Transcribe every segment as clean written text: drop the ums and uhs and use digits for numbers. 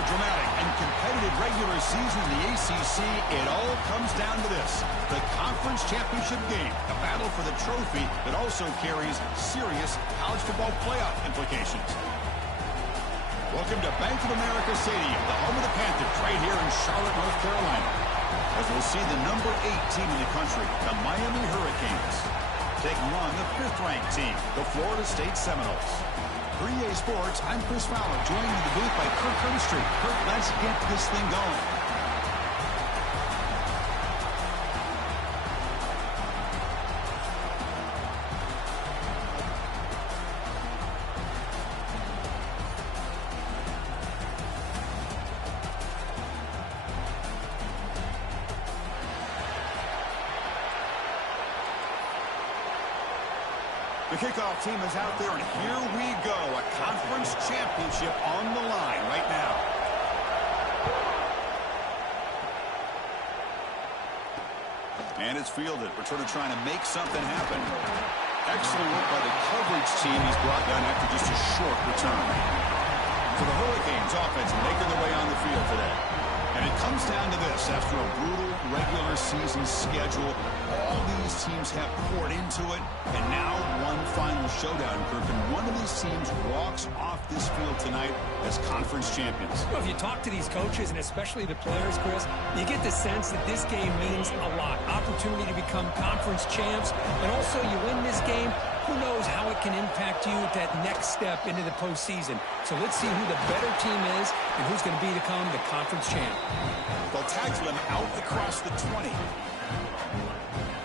a dramatic and competitive regular season in the ACC, it all comes down to this: the conference championship game, a battle for the trophy that also carries serious college football playoff implications. Welcome to Bank of America Stadium, the home of the Panthers, right here in Charlotte, North Carolina, as we'll see the number 8 team in the country, the Miami Hurricanes, taking on the 5th-ranked team, the Florida State Seminoles. For EA Sports, I'm Chris Fowler, joined in the booth by Kirk Herbstreit. Kirk, let's get this thing going. The kickoff team is out there, and here we go. A conference championship on the line right now. And it's fielded. Returner trying to make something happen. Excellent work by the coverage team. He's brought down after just a short return. For the Hurricanes offense, making their way on the field today. And it comes down to this. After a brutal regular season schedule, all these teams have poured into it, and now one final showdown, Kirk, and one of these teams walks off this field tonight as conference champions. Well, if you talk to these coaches, and especially the players, Chris, you get the sense that this game means a lot. Opportunity to become conference champs, and also you win this game, who knows how it can impact you at that next step into the postseason. So let's see who the better team is and who's going to become the conference champ. They'll tackle him out across the 20.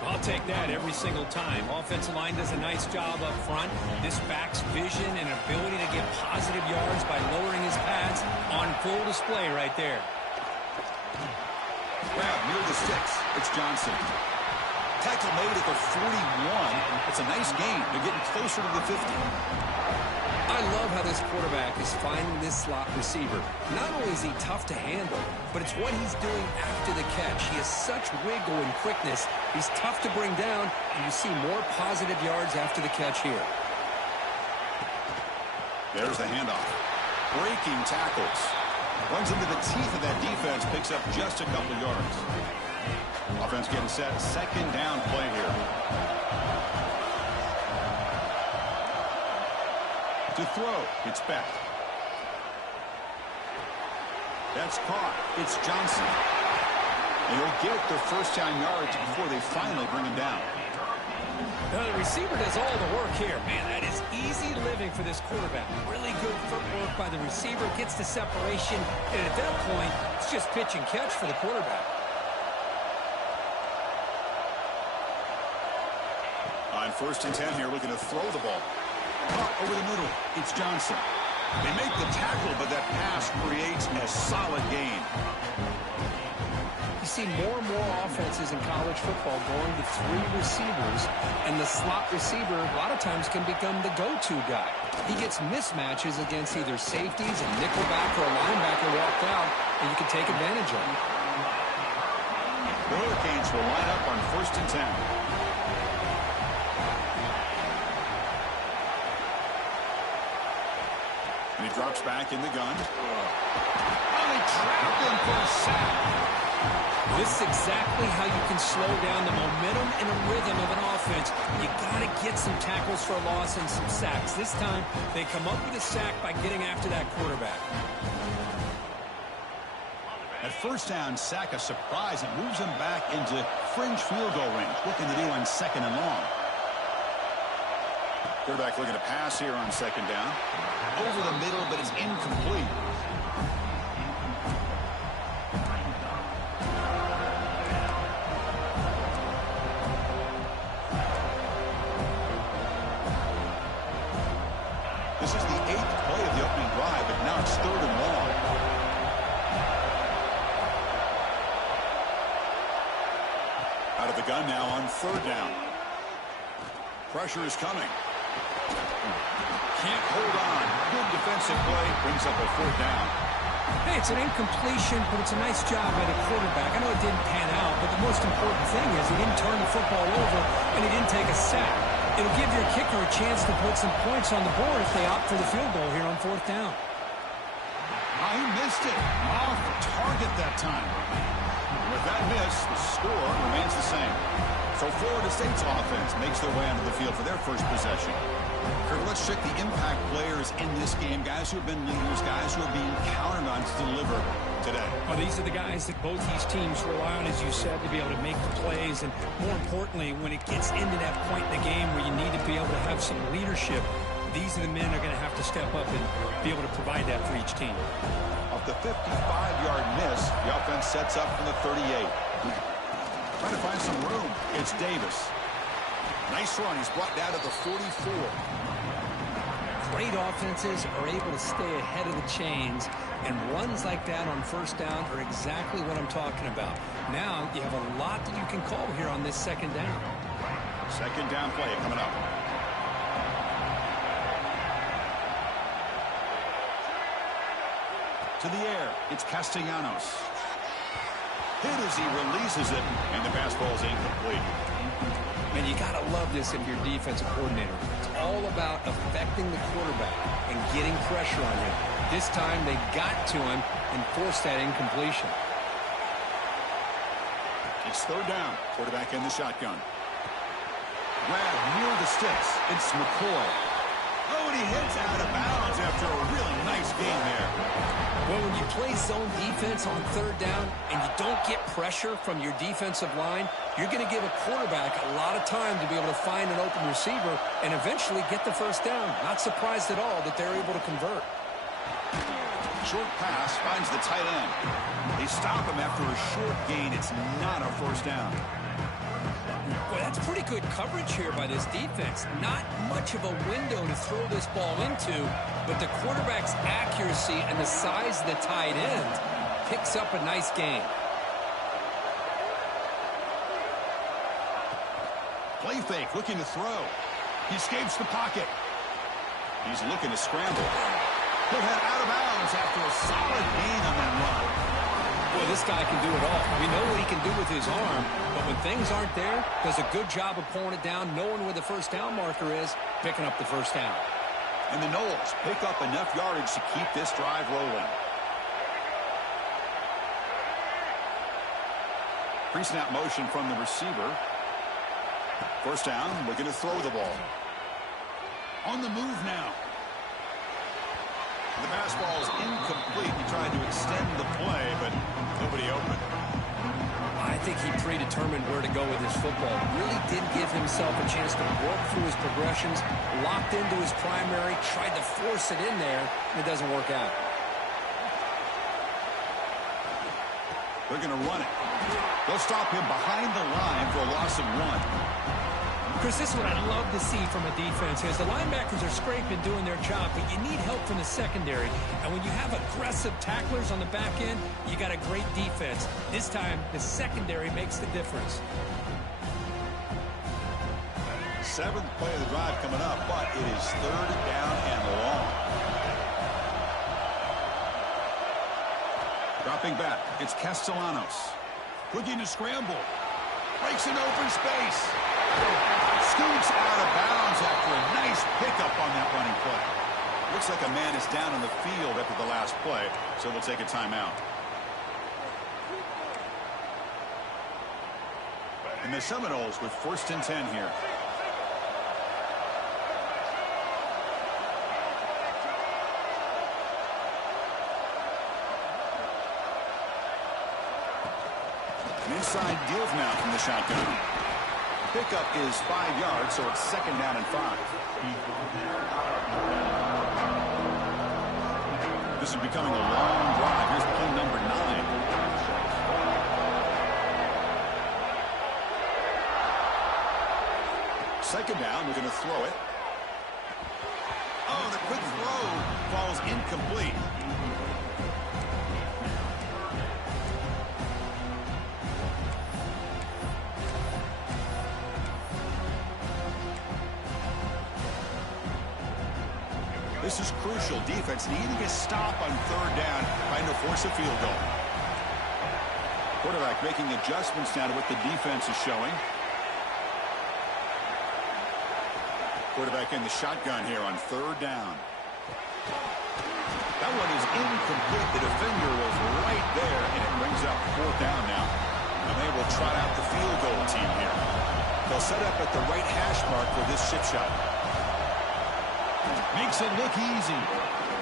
I'll take that every single time. Offensive line does a nice job up front. This back's vision and ability to get positive yards by lowering his pads on full display right there. Grab near the sticks. It's Johnson. Tackle made at the 41. It's a nice gain. They're getting closer to the 50. I love how this quarterback is finding this slot receiver. Not only is he tough to handle, but it's what he's doing after the catch. He has such wiggle and quickness. He's tough to bring down, and you see more positive yards after the catch here. There's the handoff. Breaking tackles. Runs into the teeth of that defense, picks up just a couple yards. Offense getting set. Second down play here. To throw, it's Beck. That's caught. It's Johnson. And he'll get their first down yards before they finally bring him down. Now, the receiver does all the work here. Man, that is easy living for this quarterback. Really good footwork by the receiver. Gets the separation. And at that point, it's just pitch and catch for the quarterback. On 1st and 10 here, looking to throw the ball. Caught over the middle. It's Johnson. They make the tackle, but that pass creates a solid gain. You see more and more offenses in college football going to 3 receivers, and the slot receiver a lot of times can become the go-to guy. He gets mismatches against either safeties, a nickelback, or a linebacker walked out, and you can take advantage of it. The Hurricanes will line up on 1st and 10. And he drops back in the gun. Oh, they trapped him for a sack. This is exactly how you can slow down the momentum and a rhythm of an offense. You got to get some tackles for a loss and some sacks. This time, they come up with a sack by getting after that quarterback. At first down, sack a surprise. It moves him back into fringe field goal range. Looking to do on 2nd and long. Quarterback looking to pass here on 2nd down. Over the middle, but it's incomplete. This is the 8th play of the opening drive, but now it's 3rd and long. Out of the gun now on 3rd down. Pressure is coming. Can't hold on. Good defensive play. Brings up a 4th down. Hey, it's an incompletion, but it's a nice job by the quarterback. I know it didn't pan out, but the most important thing is he didn't turn the football over and he didn't take a sack. It'll give your kicker a chance to put some points on the board if they opt for the field goal here on 4th down. He missed it. Off target that time. With that miss, the score remains the same. So Florida State's offense makes their way onto the field for their first possession. Kirk, let's check the impact players in this game. Guys who have been leaders, guys who are being counted on to deliver today. Well, these are the guys that both these teams rely on, as you said, to be able to make the plays. And more importantly, when it gets into that point in the game where you need to be able to have some leadership, these are the men that are going to have to step up and be able to provide that for each team. Off the 55-yard miss, the offense sets up from the 38. Trying to find some room. It's Davis. Nice run. He's brought down to the 44. Great offenses are able to stay ahead of the chains, and runs like that on first down are exactly what I'm talking about. Now you have a lot that you can call here on this second down. Second down play coming up. To the air, it's Castellanos. Hit as he releases it, and the pass ball is incomplete. Man, you got to love this if you're defensive coordinator. It's all about affecting the quarterback and getting pressure on him. This time they got to him and forced that incompletion. It's third down. Quarterback in the shotgun. Grab near the sticks. It's McCoy. Oh, and he hits out of bounds after a really nice game there. Well, when you play zone defense on third down and you don't get pressure from your defensive line, you're going to give a quarterback a lot of time to be able to find an open receiver and eventually get the first down. Not surprised at all that they're able to convert. Short pass finds the tight end. They stop him after a short gain. It's not a first down. Boy, that's pretty good coverage here by this defense. Not much of a window to throw this ball into, but the quarterback's accuracy and the size of the tight end picks up a nice gain. Play fake, looking to throw. He escapes the pocket. He's looking to scramble. He'll head out of bounds after a solid gain on that run. Boy, this guy can do it all. We know what he can do with his arm, but when things aren't there, does a good job of pulling it down, knowing where the first down marker is, picking up the first down. And the Noles pick up enough yardage to keep this drive rolling. Pre-snap motion from the receiver. First down, looking to throw the ball. On the move now. The pass ball is incomplete. He tried to extend the play, but nobody open. I think he predetermined where to go with his football. Really did give himself a chance to work through his progressions, locked into his primary, tried to force it in there, and it doesn't work out. They're going to run it. They'll stop him behind the line for a loss of 1. Chris, this is what I love to see from a defense is the linebackers are scraping, doing their job, but you need help from the secondary. And when you have aggressive tacklers on the back end, you got a great defense. This time, the secondary makes the difference. Seventh play of the drive coming up, but it is third down and long. Dropping back, it's Castellanos. Looking to scramble. Breaks an open space. Scoots out of bounds after a nice pickup on that running play. Looks like a man is down on the field after the last play, so they'll take a timeout. And the Seminoles with 1st and 10 here. An inside give now from the shotgun. Pickup is 5 yards, so it's second down and 5. This is becoming a long drive. Here's play number 9. Second down, we're going to throw it. Oh, the quick throw falls incomplete. This is crucial. Defense needing a stop on third down, trying to force a field goal. Quarterback making adjustments now to what the defense is showing. Quarterback in the shotgun here on third down. That one is incomplete. The defender was right there, and it brings up fourth down now. And they will trot out the field goal team here. They'll set up at the right hash mark for this chip shot. Makes it look easy.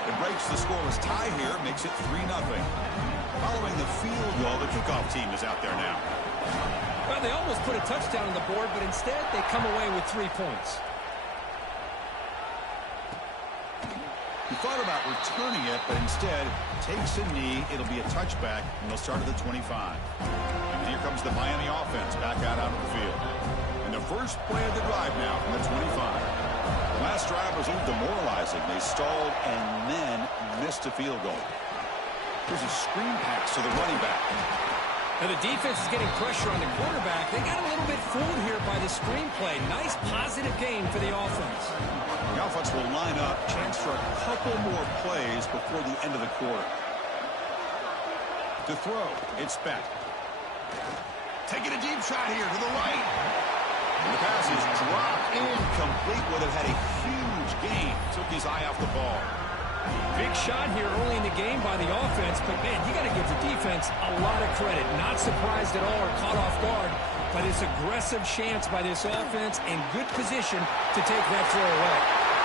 It breaks the scoreless tie here, makes it 3-0. Following the field goal, the kickoff team is out there now. Well, they almost put a touchdown on the board, but instead they come away with 3 points. He thought about returning it, but instead takes a knee. It'll be a touchback, and they'll start at the 25. And here comes the Miami offense back out onto the field. And the first play of the drive now from the 25. The last drive was a little demoralizing. They stalled and then missed a field goal. Here's a screen pass to the running back. Now the defense is getting pressure on the quarterback. They got a little bit fooled here by the screenplay. Nice positive gain for the offense. The offense will line up. Chance for a couple more plays before the end of the quarter. To throw, it's Beck. Taking a deep shot here to the right. And the pass is dropped incomplete. Would have had a huge gain. Took his eye off the ball. Big shot here early in the game by the offense, but man, you got to give the defense a lot of credit. Not surprised at all or caught off guard by this aggressive chance by this offense and good position to take that throw away.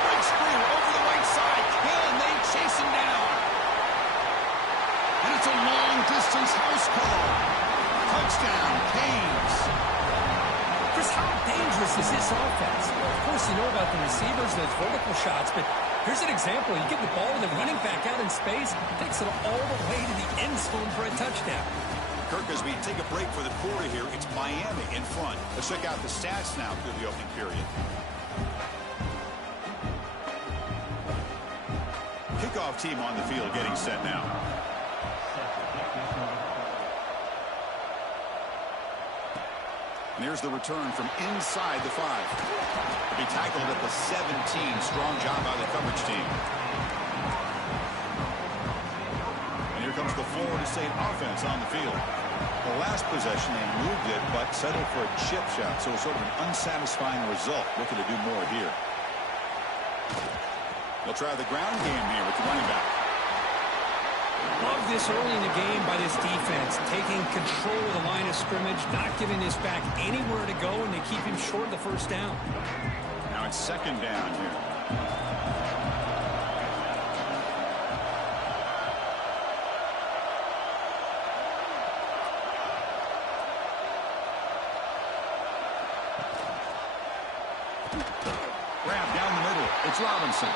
Big screen over the right side. Hill, and they chase him down. And it's a long-distance house call. Touchdown, Canes. Chris, how dangerous is this offense? Well, of course, you know about the receivers, those vertical shots, but here's an example. You get the ball and the running back out in space, takes it all the way to the end zone for a touchdown. Kirk, as we take a break for the quarter here, it's Miami in front. Let's check out the stats now through the opening period. Kickoff team on the field getting set now. And here's the return from inside the 5. He tackled at the 17. Strong job by the coverage team. And here comes the Florida State offense on the field. The last possession, they moved it, but settled for a chip shot. So sort of an unsatisfying result. Looking to do more here. They'll try the ground game here with the running back. Love this early in the game by this defense, taking control of the line of scrimmage, not giving this back anywhere to go, and they keep him short of the first down. Now it's second down here. Grab down the middle. It's Robinson.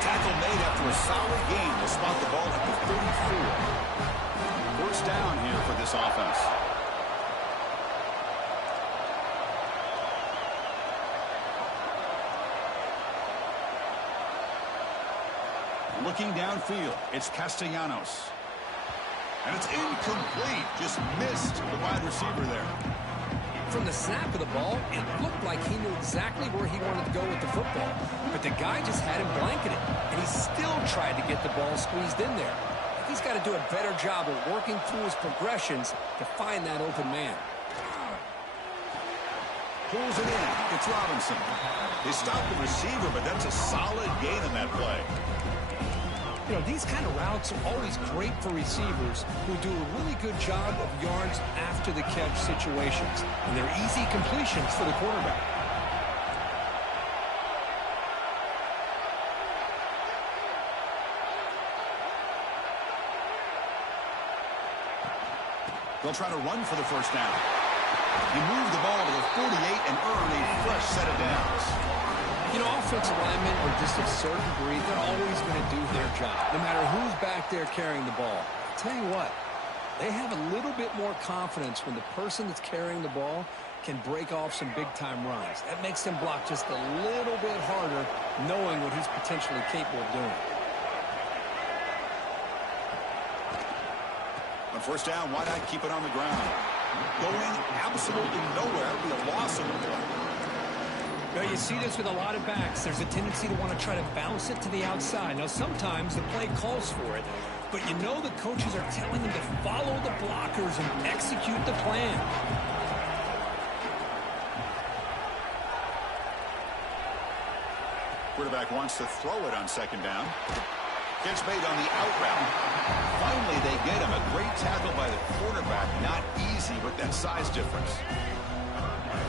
Tackle made after a solid gain. Will spot the ball at the 34. First down here for this offense. Looking downfield, it's Castellanos. And it's incomplete. Just missed the wide receiver there. From the snap of the ball, it looked like he knew exactly where he wanted to go with the football. But the guy just had him blanketed, and he still tried to get the ball squeezed in there. He's got to do a better job of working through his progressions to find that open man. Pulls it in. It's Robinson. They stopped the receiver, but that's a solid gain on that play. You know, these kind of routes are always great for receivers who do a really good job of yards after the catch situations. And they're easy completions for the quarterback. They'll try to run for the first down. He moved the ball to the 48 and earned a fresh set of downs. You know, offensive linemen are just a certain breed. They're always going to do their job, no matter who's back there carrying the ball. I'll tell you what, they have a little bit more confidence when the person that's carrying the ball can break off some big-time runs. That makes them block just a little bit harder, knowing what he's potentially capable of doing. On first down, why not keep it on the ground? Going absolutely nowhere. That would be a loss of the play. Now, you see this with a lot of backs. There's a tendency to want to try to bounce it to the outside. Now, sometimes the play calls for it, but you know the coaches are telling them to follow the blockers and execute the plan. Quarterback wants to throw it on second down. Catch made on the out route. Finally, they get him. A great tackle by the quarterback. Not easy with that size difference.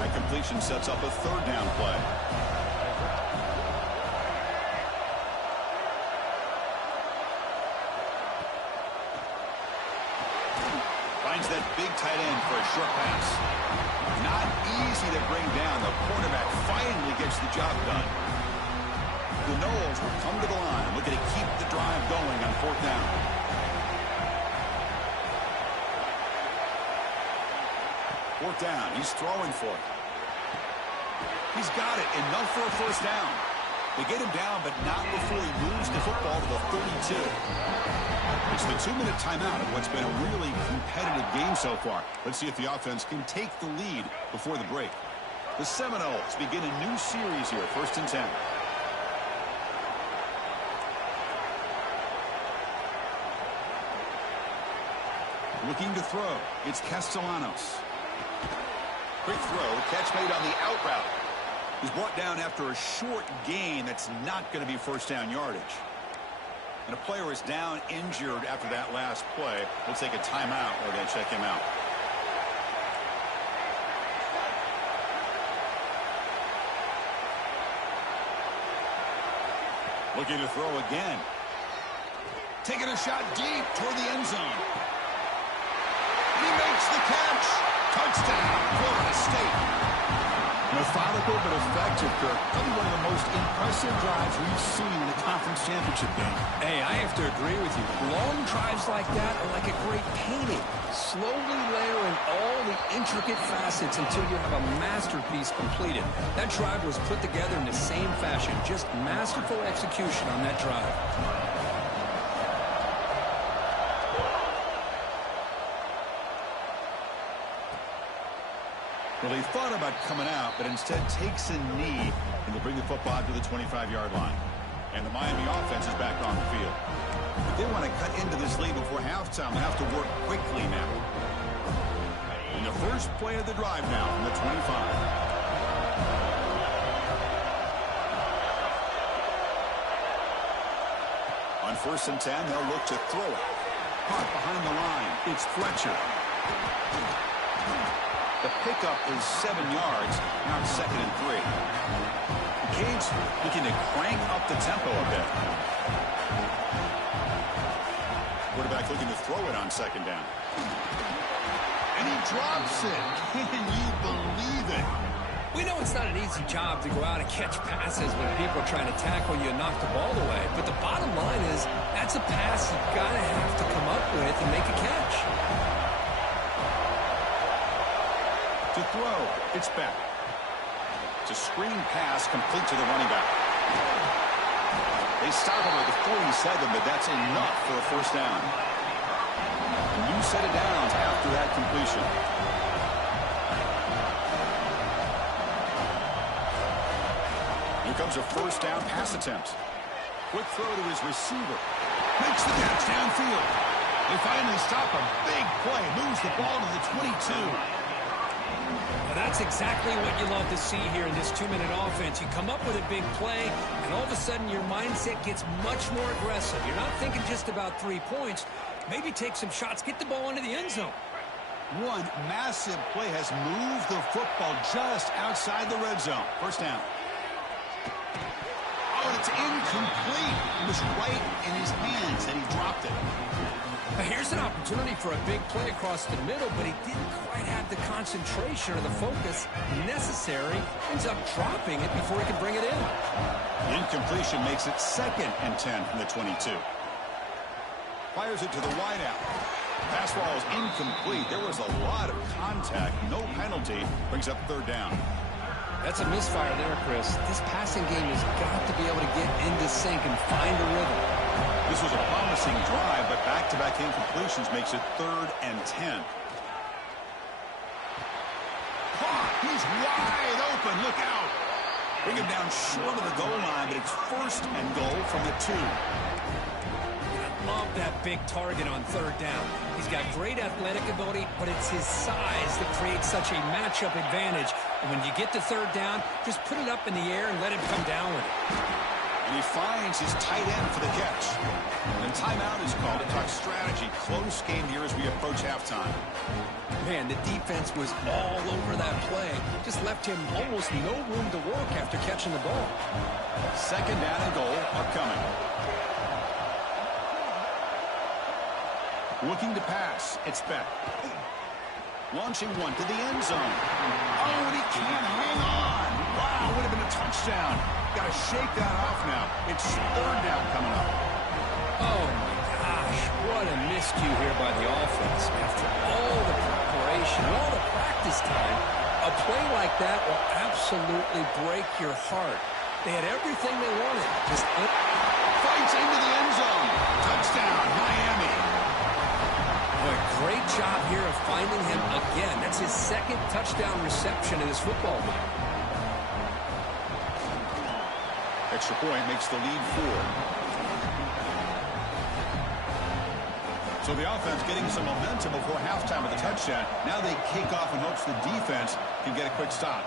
That completion sets up a third down play. Finds that big tight end for a short pass. Not easy to bring down. The quarterback finally gets the job done. The Knowles will come to the line, looking to keep the drive going on fourth down. Fourth down, he's throwing for it. He's got it, enough for a first down. They get him down, but not before he moves the football to the 32. It's the 2-minute timeout of what's been a really competitive game so far. Let's see if the offense can take the lead before the break. The Seminoles begin a new series here, 1st and 10. Looking to throw. It's Castellanos. Quick throw. Catch made on the out route. He's brought down after a short gain that's not going to be first down yardage. And a player is down injured after that last play. We'll take a timeout or they check him out. Looking to throw again. Taking a shot deep toward the end zone. He makes the catch. Touchdown, Florida State. Methodical but effective, Kirk. Probably one of the most impressive drives we've seen in the conference championship game. Hey, I have to agree with you. Long drives like that are like a great painting. Slowly layering all the intricate facets until you have a masterpiece completed. That drive was put together in the same fashion. Just masterful execution on that drive. Well, he thought about coming out, but instead takes a knee and will bring the football to the 25-yard line. And the Miami offense is back on the field. If they want to cut into this lead before halftime, they have to work quickly now. And the first play of the drive now from the 25. On 1st and 10, they'll look to throw it. Caught behind the line. It's Fletcher. The pickup is 7 yards. Now it's 2nd and 3. The Canes looking to crank up the tempo a bit. Quarterback looking to throw it on 2nd down. And he drops it. Can you believe it? We know it's not an easy job to go out and catch passes when people are trying to tackle you and knock the ball away. But the bottom line is that's a pass you've got to have to come up with and make a catch. To throw, it's back. It's a screen pass complete to the running back. They stop him at the 47, but that's enough for a first down. A new set of downs after that completion. Here comes a first down pass attempt. Quick throw to his receiver. Makes the catch downfield. They finally stop a big play. Moves the ball to the 22. Now that's exactly what you love to see here in this 2-minute offense. You come up with a big play, and all of a sudden your mindset gets much more aggressive. You're not thinking just about 3 points. Maybe take some shots, get the ball into the end zone. One massive play has moved the football just outside the red zone. First down. Oh, it's incomplete. It was right in his hands, and he dropped it. Now here's an opportunity for a big play across the middle, but he didn't quite have the concentration or the focus necessary. Ends up dropping it before he can bring it in. The incompletion makes it 2nd and 10 from the 22. Fires it to the wideout. Pass ball is incomplete. There was a lot of contact. No penalty. Brings up 3rd down. That's a misfire there, Chris. This passing game has got to be able to get into sync and find a rhythm. This was a promising drive, but back-to-back incompletions makes it 3rd and 10. He's wide open. Look out. Bring him down short of the goal line, but it's 1st and goal from the 2. I love that big target on 3rd down. He's got great athletic ability, but it's his size that creates such a matchup advantage. And when you get to 3rd down, just put it up in the air and let him come down with it. And he finds his tight end for the catch. And timeout is called to talk strategy. Close game here as we approach halftime. Man, the defense was all over that play. Just left him almost no room to work after catching the ball. Second down and goal upcoming. Looking to pass. It's Beck. Launching one to the end zone. Oh, and he can't hang on. Wow, would have been a touchdown. Got to shake that off now. It's third down coming up. Oh, my gosh. What a miscue here by the offense. After all the preparation, all the practice time, a play like that will absolutely break your heart. They had everything they wanted. Just fights into the end zone. Touchdown, Miami. Boy, great job here of finding him again. That's his second touchdown reception in this football game. Extra point makes the lead 4. So the offense getting some momentum before halftime with the touchdown. Now they kick off in hopes the defense can get a quick stop.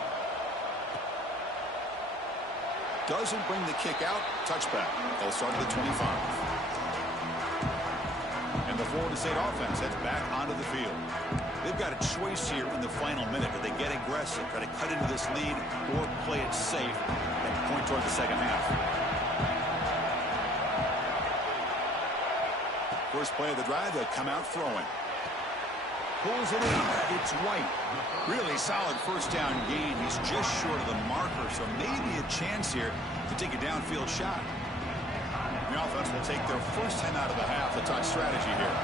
Doesn't bring the kick out. Touchback. They'll start at the 25. And the Florida State offense heads back onto the field. They've got a choice here in the final minute. Do they get aggressive, try to cut into this lead, or play it safe and point toward the second half? First play of the drive, they'll come out throwing. Pulls it in. It's White. Really solid first down gain. He's just short of the marker, so maybe a chance here to take a downfield shot. The offense will take their first 10 out of the half to talk strategy here.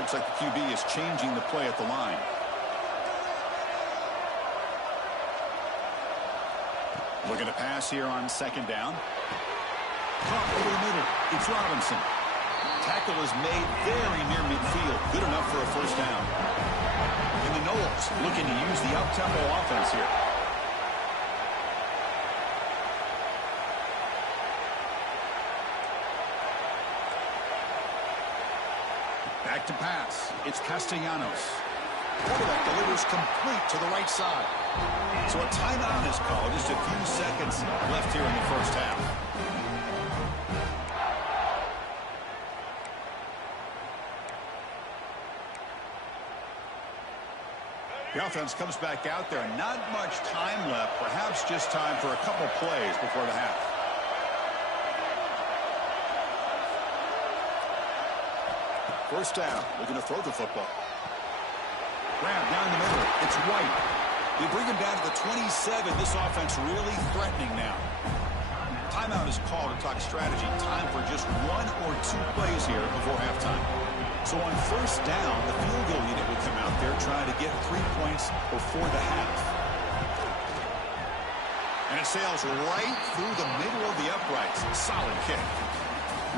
Looks like the QB is changing the play at the line. Looking to pass here on second down. Caught over the middle. It's Robinson. Tackle is made very near midfield. Good enough for a first down. And the Noles looking to use the up-tempo offense here. Back to pass. It's Castellanos. Quarterback delivers complete to the right side. So a timeout is called. Just a few seconds left here in the first half. The offense comes back out there. Not much time left. Perhaps just time for a couple plays before the half. First down. Looking to throw the football. Grab down the middle. It's White. They bring him down to the 27. This offense really threatening now. Timeout is called to talk strategy. Time for just one or two plays here before halftime. So on first down, the field goal unit will come out there trying to get 3 points before the half. And it sails right through the middle of the uprights. Solid kick.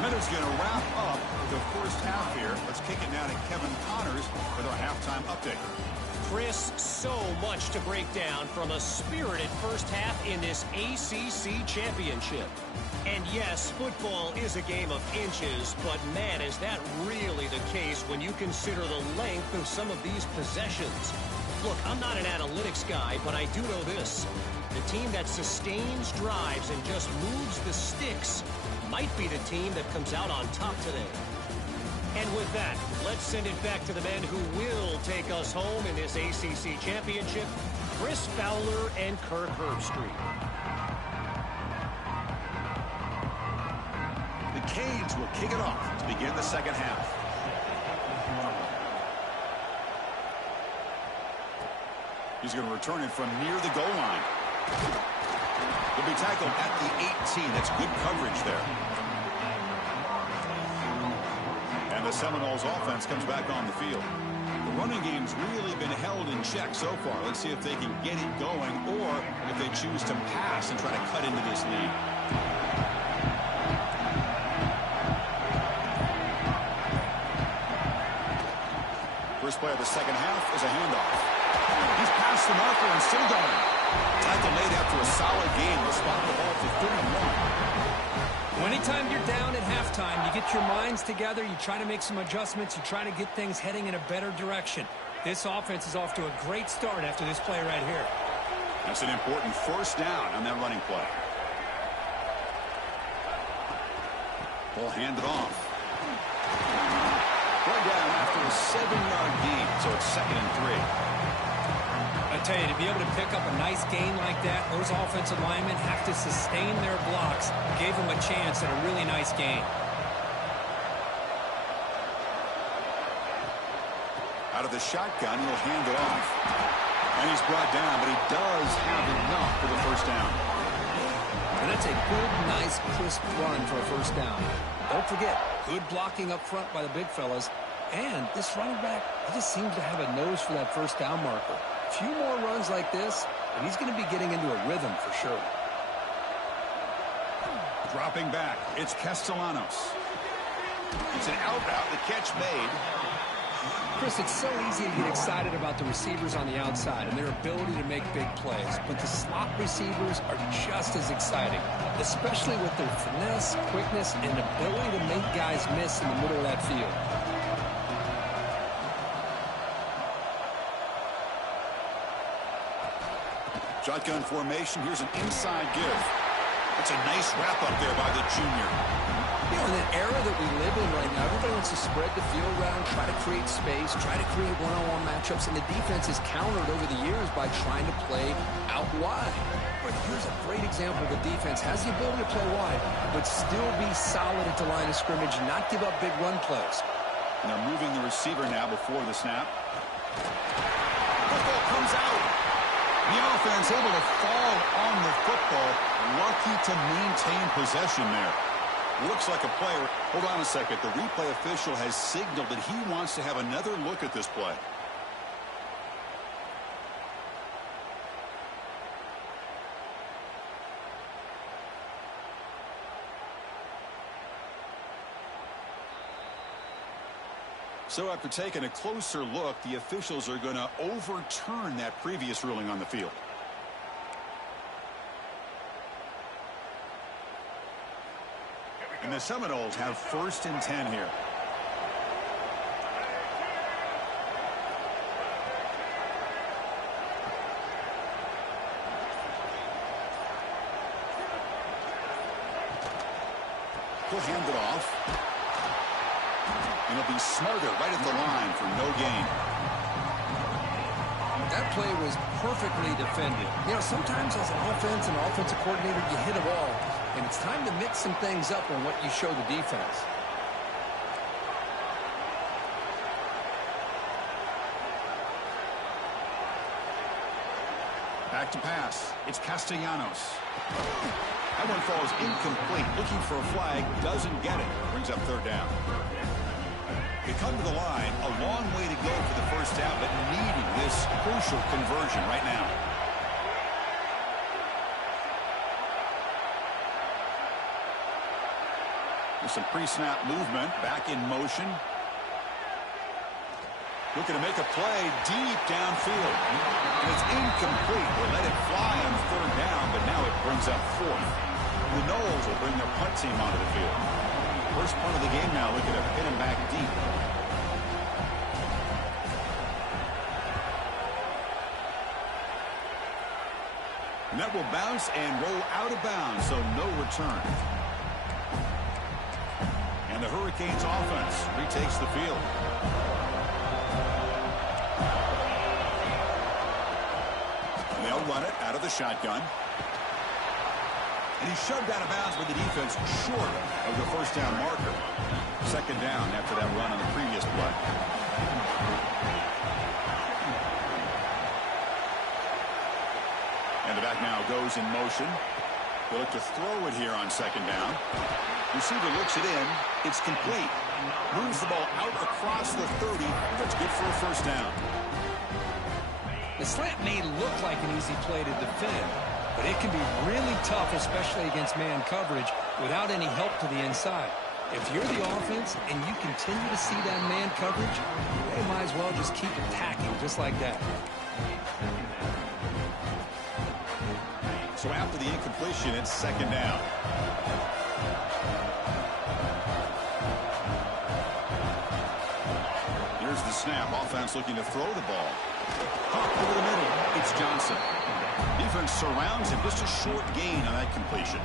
Minutes going to wrap up the first half here. Let's kick it now to Kevin Connors with our halftime update. Chris, so much to break down from a spirited first half in this ACC championship. And yes, football is a game of inches, but man, is that really the case when you consider the length of some of these possessions. Look, I'm not an analytics guy, but I do know this. The team that sustains drives and just moves the sticks might be the team that comes out on top today. And with that, let's send it back to the men who will take us home in this ACC championship, Chris Fowler and Kirk Herbstreit. The Canes will kick it off to begin the second half. He's going to return it from near the goal line. He'll be tackled at the 18. That's good coverage there. And the Seminoles offense comes back on the field. The running game's really been held in check so far. Let's see if they can get it going or if they choose to pass and try to cut into this lead. First play of the second half is a handoff. He's past the marker and still going. Tackle made after a solid game. They'll spot the ball for 31. Anytime you're down at halftime, you get your minds together, you try to make some adjustments, you try to get things heading in a better direction. This offense is off to a great start after this play right here. That's an important first down on that running play. Ball handed off. Brought down after a 7-yard gain, so it's 2nd and 3. I tell you, to be able to pick up a nice gain like that, those offensive linemen have to sustain their blocks. Gave them a chance at a really nice gain. Out of the shotgun, he'll hand it off. And he's brought down, but he does have enough for the first down. And that's a good, nice, crisp run for a first down. Don't forget, good blocking up front by the big fellas. And this running back, he just seems to have a nose for that first down marker. A few more runs like this, and he's going to be getting into a rhythm for sure. Dropping back, it's Castellanos. It's an out route, the catch made. Chris, it's so easy to get excited about the receivers on the outside and their ability to make big plays, but the slot receivers are just as exciting, especially with their finesse, quickness, and ability to make guys miss in the middle of that field. Shotgun formation, here's an inside give. That's a nice wrap up there by the junior. You know, in that era that we live in right now, everybody wants to spread the field around, try to create space, try to create one-on-one matchups, and the defense has countered over the years by trying to play out wide. But here's a great example. The defense has the ability to play wide, but still be solid at the line of scrimmage and not give up big run plays. And they're moving the receiver now before the snap. Football comes out. The offense able to fall on the football. Lucky to maintain possession there. Looks like a player. Hold on a second. The replay official has signaled that he wants to have another look at this play. So after taking a closer look, the officials are going to overturn that previous ruling on the field. And the Seminoles have 1st and 10 here. He'll hand it off. And he'll be smarter right at the line for no gain. That play was perfectly defended. You know, sometimes as an offense and offensive coordinator, you hit a ball, and it's time to mix some things up on what you show the defense. Back to pass. It's Castellanos. That one falls incomplete. Looking for a flag. Doesn't get it. Brings up 3rd down. They come to the line. A long way to go for the first down, but needing this crucial conversion right now. With some pre-snap movement. Back in motion. Looking to make a play deep downfield. And it's incomplete. They let it fly on 3rd down, but now it brings up 4th. The Noles will bring their punt team onto the field. First punt of the game now, looking to pin him back deep. And that will bounce and roll out of bounds, so no return. And the Hurricanes offense retakes the field. And they'll run it out of the shotgun. And he's shoved out of bounds by the defense short of the first down marker. 2nd down after that run on the previous play. And the back now goes in motion. They look to throw it here on 2nd down. Receiver looks it in. It's complete. Moves the ball out across the 30. That's good for a first down. The slant may look like an easy play to defend, but it can be really tough, especially against man coverage, without any help to the inside. If you're the offense and you continue to see that man coverage, you might as well just keep attacking just like that. So after the incompletion, it's 2nd down. Here's the snap. Offense looking to throw the ball. Hawk over the middle. It's Johnson. defense surrounds him. Just a short gain on that completion.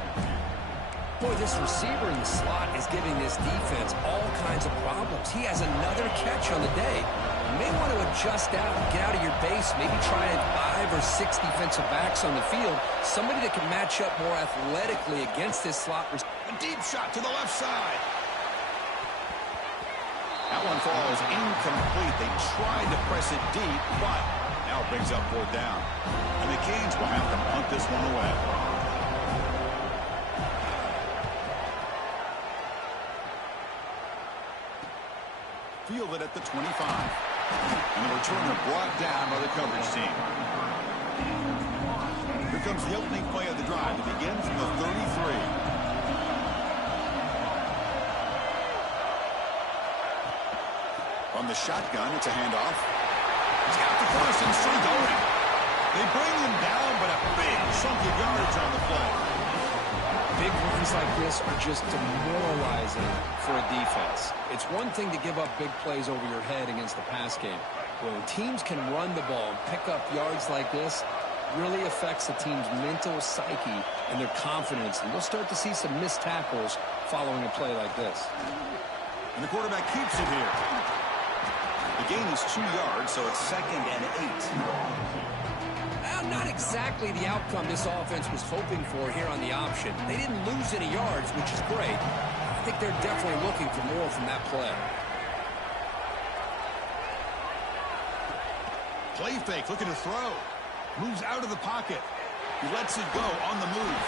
Boy, this receiver in the slot is giving this defense all kinds of problems. He has another catch on the day. You may want to adjust out and get out of your base. Maybe try 5 or 6 defensive backs on the field. Somebody that can match up more athletically against this slot receiver. A deep shot to the left side. That one falls incomplete. They tried to press it deep, but now it brings up 4th down. And the Canes will have to punt this one away. Fielded at the 25. And the returner brought down by the coverage team. Here comes the opening play of the drive. It begins from the 33. From the shotgun, it's a handoff. He's got the first and still going. They bring him down, but a big chunk of yardage on the play. Big runs like this are just demoralizing for a defense. It's one thing to give up big plays over your head against the pass game. When teams can run the ball and pick up yards like this, it really affects the team's mental psyche and their confidence. And you'll start to see some missed tackles following a play like this. And the quarterback keeps it here. The gain is 2 yards, so it's 2nd and 8. Not exactly the outcome this offense was hoping for here on the option. They didn't lose any yards, which is great. I think they're definitely looking for more from that play. Play fake, looking to throw. Moves out of the pocket. He lets it go on the move.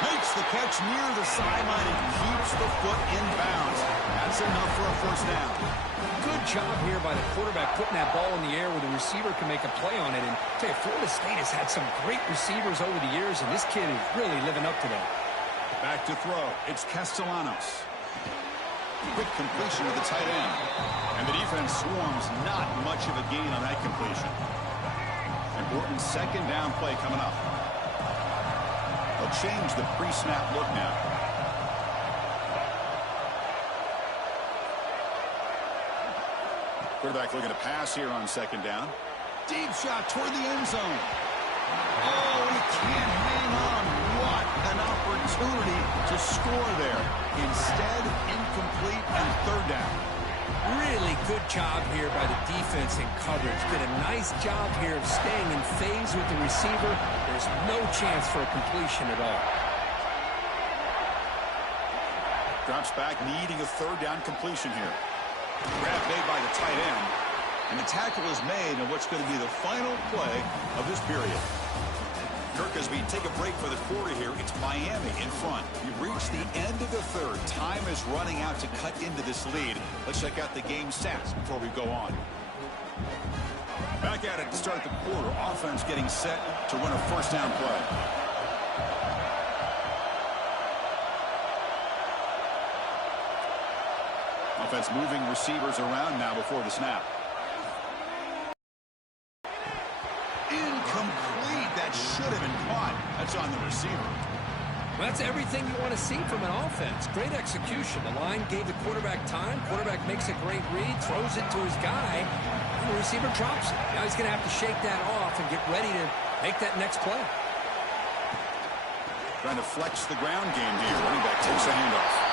Makes the catch near the sideline and keeps the foot in bounds. That's enough for a 1st down. Good job here by the quarterback putting that ball in the air where the receiver can make a play on it. And I tell you, Florida State has had some great receivers over the years, and this kid is really living up to that. Back to throw. It's Castellanos. Quick completion to the tight end. And the defense swarms. Not much of a gain on that completion. Important 2nd down play coming up. They'll change the pre-snap look now. Quarterback looking to pass here on 2nd down. Deep shot toward the end zone. Oh, he can't hang on. What an opportunity to score there. Instead, incomplete and 3rd down. Really good job here by the defense in coverage. Did a nice job here of staying in phase with the receiver. There's no chance for a completion at all. Drops back, needing a 3rd down completion here. Grab made by the tight end. And the tackle is made on what's going to be the final play of this period. Kirk, as we take a break for the quarter here, it's Miami in front. We've reached the end of the 3rd. Time is running out to cut into this lead. Let's check out the game stats before we go on. Back at it to start the quarter. Offense getting set to run a 1st down play. Offense moving receivers around now before the snap. Incomplete. That should have been caught. That's on the receiver. Well, that's everything you want to see from an offense. Great execution. The line gave the quarterback time. Quarterback makes a great read, throws it to his guy, and the receiver drops it. Now he's going to have to shake that off and get ready to make that next play. Trying to flex the ground game here. Running back takes a handoff.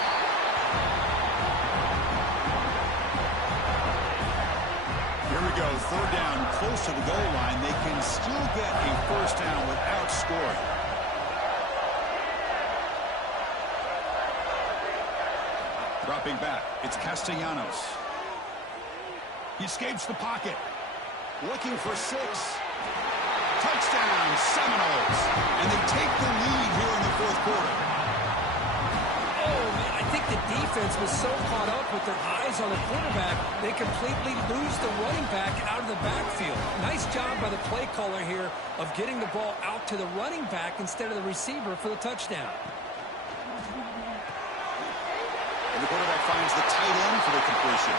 Here we go, 3rd down, close to the goal line. They can still get a 1st down without scoring. Dropping back, it's Castellanos. He escapes the pocket. Looking for 6. Touchdown, Seminoles. And they take the lead here in the 4th quarter. Oh, man, I think the defense was so caught up with their eyes on the quarterback, they completely lose the running back out of the backfield. Nice job by the play caller here of getting the ball out to the running back instead of the receiver for the touchdown. And the quarterback finds the tight end for the completion.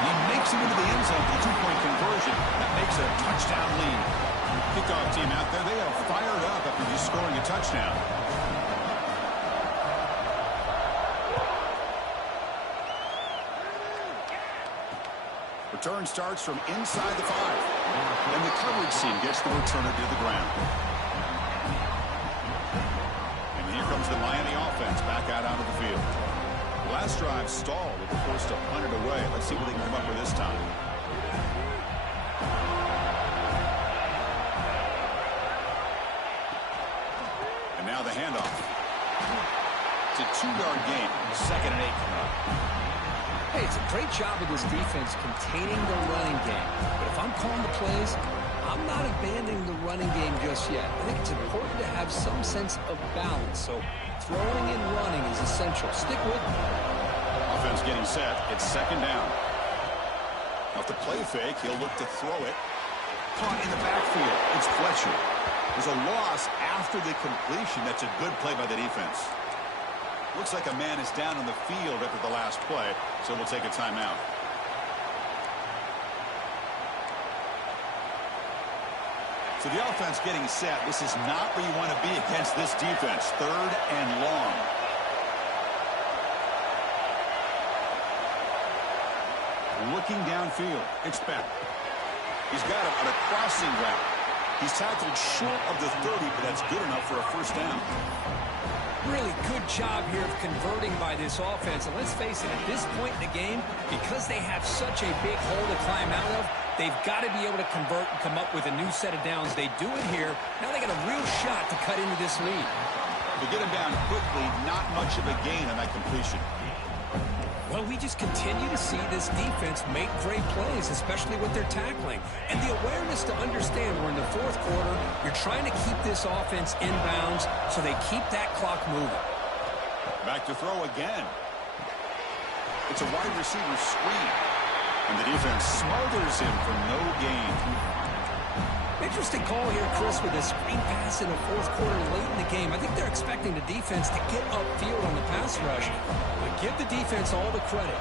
And he makes it into the end zone for the 2-point conversion. That makes it a touchdown lead. Kickoff team out there, they are fired up after just scoring a touchdown. Return starts from inside the 5. And the coverage team gets the returner to the ground. And here comes the Miami offense back out onto the field. The last drive stalled with the force to punt it away. Let's see what they can come up with this time. And now the handoff. It's a 2-yard gain. 2nd and 8 coming up. Hey, it's a great job of this defense containing the running game. But if I'm calling the plays, I'm not abandoning the running game just yet. I think it's important to have some sense of balance. So throwing and running is essential. Stick with me. Offense getting set. It's 2nd down. Off the play fake, he'll look to throw it. Caught in the backfield. It's Fletcher. There's a loss after the completion. That's a good play by the defense. Looks like a man is down on the field after the last play, so we'll take a timeout. So the offense getting set. This is not where you want to be against this defense. 3rd and long. Looking downfield. It's back. He's got him on a crossing route. He's tackled short of the 30, but that's good enough for a 1st down. Really good job here of converting by this offense. And let's face it, at this point in the game, because they have such a big hole to climb out of, they've got to be able to convert and come up with a new set of downs. They do it here. Now they got a real shot to cut into this lead. To get him down quickly, not much of a gain on that completion. Well, we just continue to see this defense make great plays, especially with their tackling. And the awareness to understand we're in the 4th quarter, you're trying to keep this offense in bounds so they keep that clock moving. Back to throw again. It's a wide receiver screen. And the defense smothers him for no gain. Interesting call here, Chris, with a screen pass in the 4th quarter late in the game. I think they're expecting the defense to get upfield on the pass rush. But give the defense all the credit.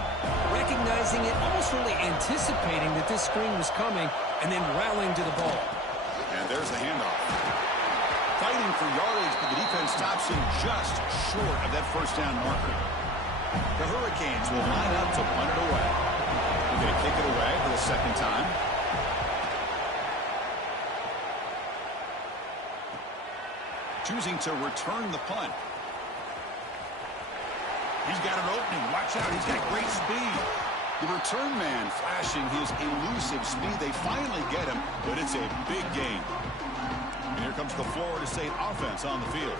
Recognizing it, almost really anticipating that this screen was coming, and then rallying to the ball. And there's the handoff. Fighting for yardage, but the defense stops him just short of that 1st down marker. The Hurricanes will line up to punt it away. We're going to kick it away for the 2nd time. Choosing to return the punt. He's got an opening. Watch out. He's got great speed. The return man flashing his elusive speed. They finally get him, but it's a big gain. And here comes the Florida State offense on the field.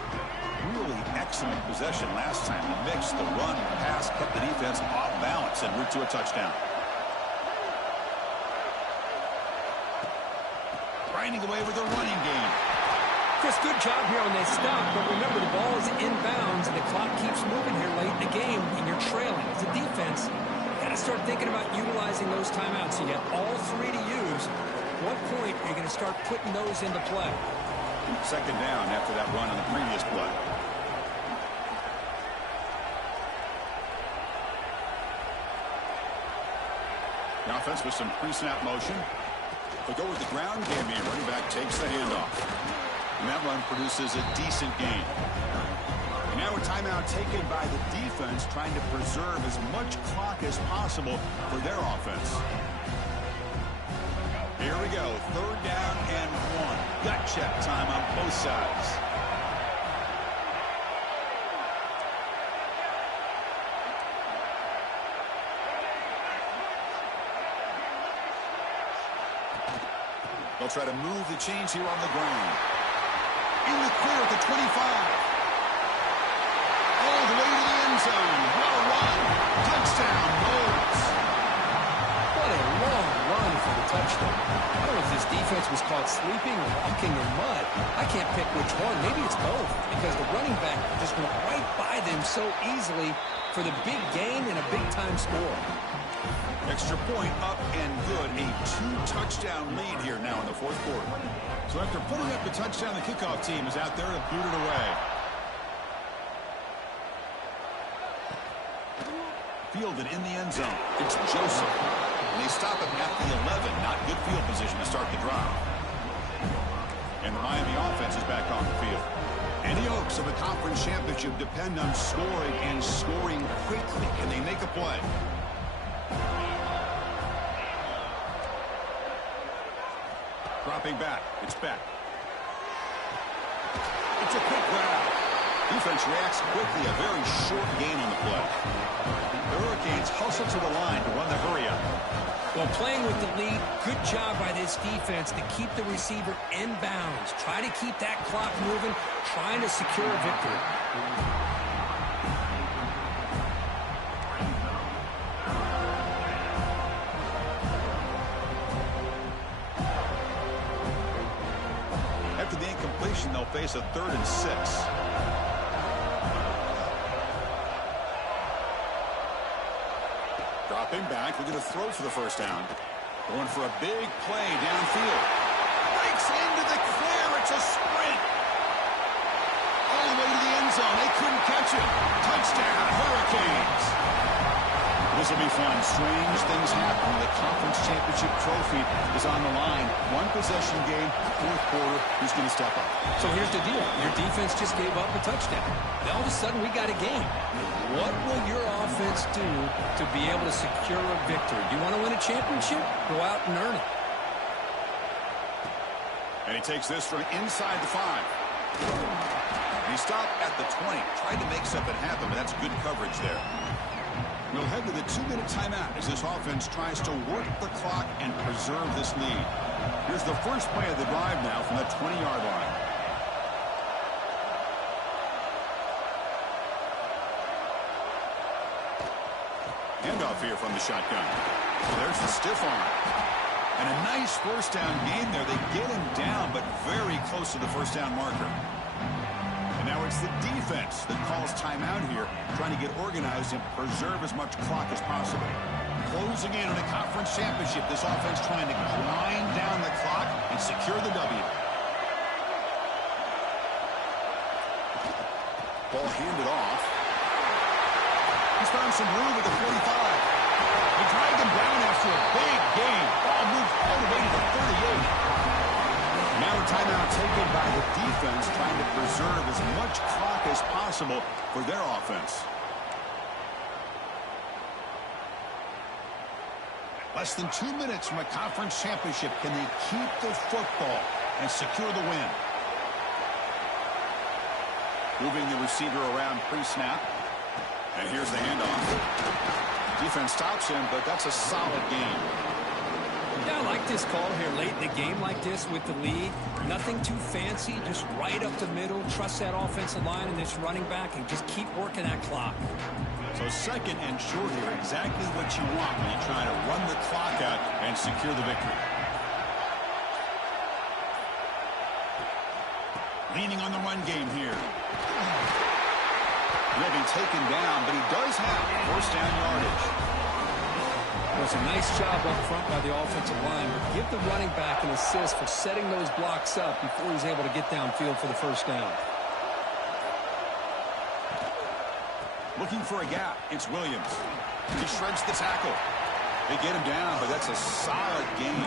Really excellent possession last time. The mix, the run, the pass kept the defense off balance en route to a touchdown. Grinding away with the running game. Chris, good job here on that stop, but remember the ball is inbounds and the clock keeps moving here late in the game and you're trailing. As a defense, you got to start thinking about utilizing those timeouts. You got all 3 to use. At what point are you going to start putting those into play? 2nd down after that run on the previous play. The offense with some pre-snap motion. They go with the ground game here. Running back takes the handoff. And that run produces a decent gain. And now a timeout taken by the defense, trying to preserve as much clock as possible for their offense. Here we go. 3rd down and 1. Gut check time on both sides. They'll try to move the chains here on the ground. In the clear at the 25. All the way to the end zone. What a run. Touchdown, Moles. What a long run for the touchdown. I don't know if this defense was caught sleeping or walking in mud. I can't pick which one. Maybe it's both, because the running back just went right by them so easily for the big gain and a big-time score. Extra point up and good. A 2-touchdown lead here now in the 4th quarter. So after putting up the touchdown, the kickoff team is out there to boot it away. Fielded in the end zone. It's Joseph. And they stop him at the 11. Not good field position to start the drive. And the Miami offense is back on the field. Any hopes of a conference championship depend on scoring and scoring quickly. Can they make a play? Dropping back. It's back. Defense reacts quickly. A very short gain on the play. The Hurricanes hustle to the line to run the hurry up. Well, playing with the lead, good job by this defense to keep the receiver in bounds. Try to keep that clock moving, trying to secure a victory. After the incompletion, they'll face a 3rd and 6. Dropping back, we're going to throw for the first down. Going for a big play downfield. Breaks into the clear. It's a sprint. All the way to the end zone. They couldn't catch him. Touchdown, Hurricanes. This will be fun. Strange things happen when the conference championship trophy is on the line. One possession game, 4th quarter. Who's going to step up? So here's the deal. Your defense just gave up a touchdown. Now all of a sudden we got a game. What will your offense do to be able to secure a victory? You want to win a championship? Go out and earn it. And he takes this from inside the 5. And he stopped at the 20. Tried to make something happen, but that's good coverage there. We'll head to the 2-minute timeout as this offense tries to work the clock and preserve this lead. Here's the first play of the drive now from the 20-yard line. Handoff here from the shotgun. There's the stiff arm. And a nice first down gain there. They get him down, but very close to the first down marker. And now it's the defense that calls timeout here, trying to get organized and preserve as much clock as possible. Closing in on a conference championship, this offense trying to grind down the clock and secure the W. Ball handed off. He's found some room at the 45. They dragged him down after a big gain. Ball moved all the way to the 38. Now a timeout taken by the defense, trying to preserve as much clock as possible for their offense. Less than 2 minutes from a conference championship. Can they keep the football and secure the win? Moving the receiver around pre-snap. And here's the handoff. Defense stops him, but that's a solid game. Yeah, I like this call here late in the game like this with the lead. Nothing too fancy, just right up the middle. Trust that offensive line and this running back and just keep working that clock. So 2nd and short here, exactly what you want when you're trying to run the clock out and secure the victory. Leaning on the run game here. He'll be taken down, but he does have first down yardage. It was a nice job up front by the offensive line, but give the running back an assist for setting those blocks up before he's able to get downfield for the first down. Looking for a gap. It's Williams. He shreds the tackle. They get him down, but that's a solid game.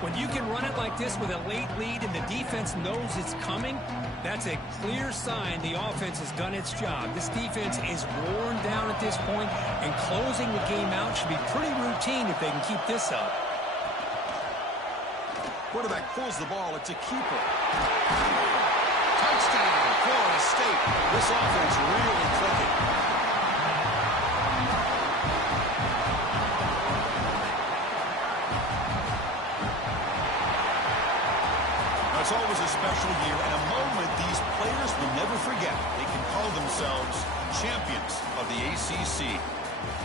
When you can run it like this with a late lead and the defense knows it's coming, that's a clear sign the offense has done its job. This defense is worn down at this point, and closing the game out should be pretty routine if they can keep this up. Quarterback pulls the ball. It's a keeper. Touchdown, Florida State. This offense really clicking. It's always a special year and a moment these players will never forget. They can call themselves champions of the ACC.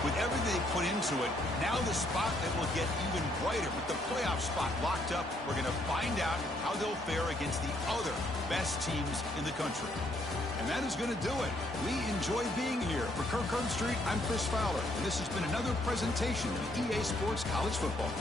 With everything they put into it, now the spot that will get even brighter with the playoff spot locked up. We're going to find out how they'll fare against the other best teams in the country. And that is going to do it. We enjoy being here. For Kirk Street, I'm Chris Fowler, and this has been another presentation of EA Sports College Football.